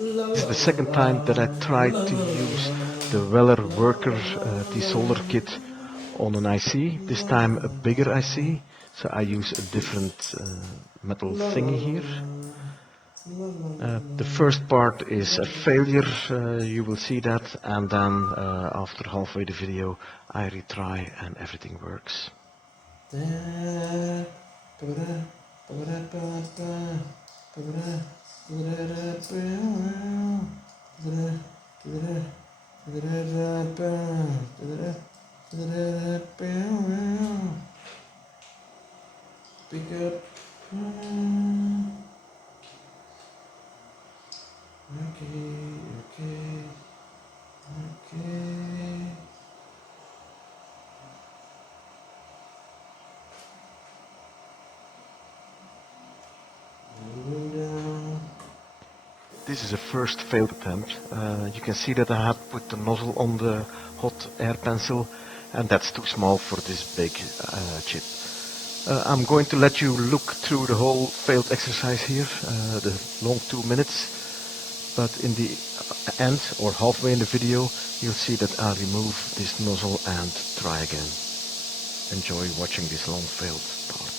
This is the second time that I tried to use the Weller WRK desolder kit on an IC, this time a bigger IC, so I use a different metal thingy here. The first part is a failure, you will see that, and then after halfway the video I retry and everything works. Pick up. Okay. This is a first failed attempt. You can see that I had put the nozzle on the hot air pencil, and that's too small for this big chip. I'm going to let you look through the whole failed exercise here, the long 2 minutes. But in the end, or halfway in the video, you'll see that I'll remove this nozzle and try again. Enjoy watching this long failed part.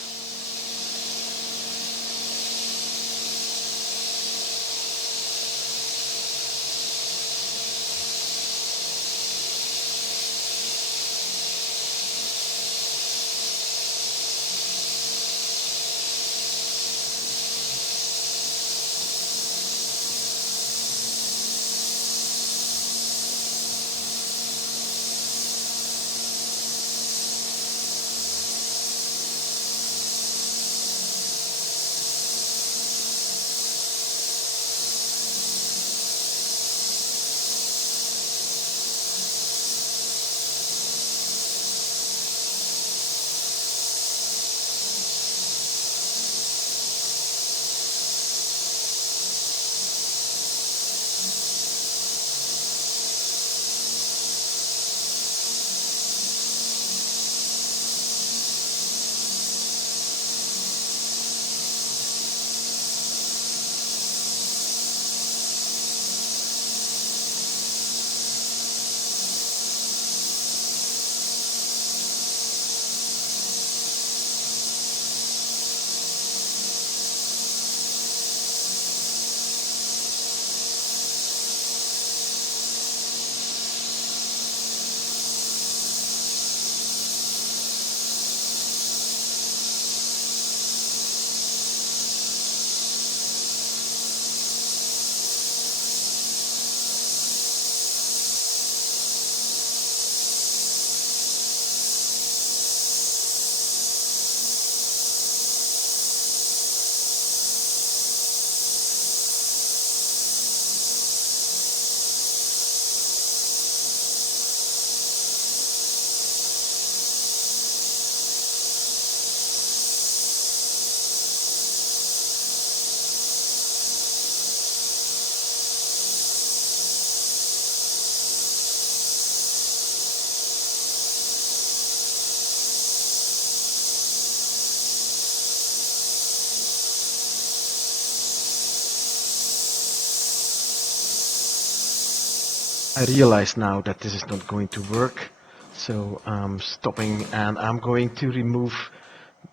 I realize now that this is not going to work, so I'm stopping and I'm going to remove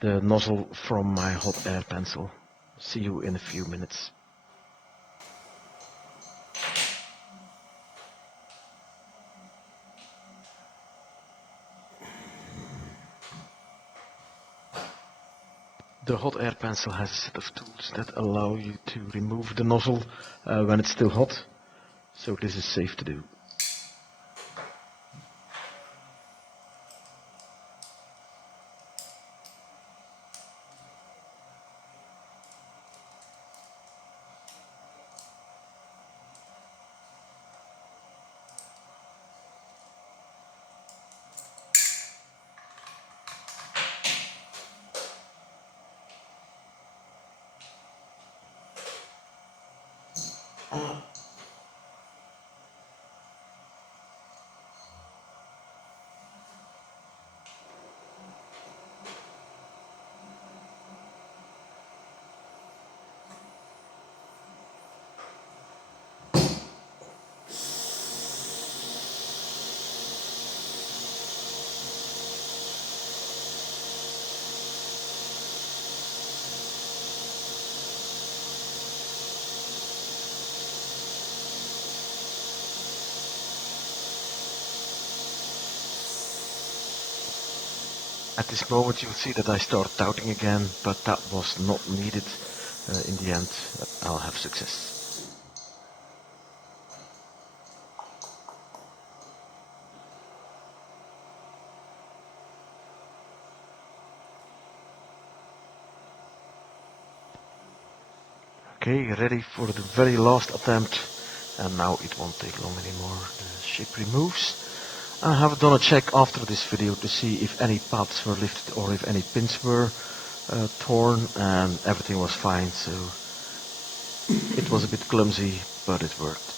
the nozzle from my hot air pencil. See you in a few minutes. The hot air pencil has a set of tools that allow you to remove the nozzle when it's still hot, so this is safe to do. At this moment you'll see that I start doubting again, but that was not needed. In the end, I'll have success. Okay, ready for the very last attempt, and now it won't take long anymore. The ship removes. I have done a check after this video to see if any paths were lifted or if any pins were torn, and everything was fine, so it was a bit clumsy, but it worked.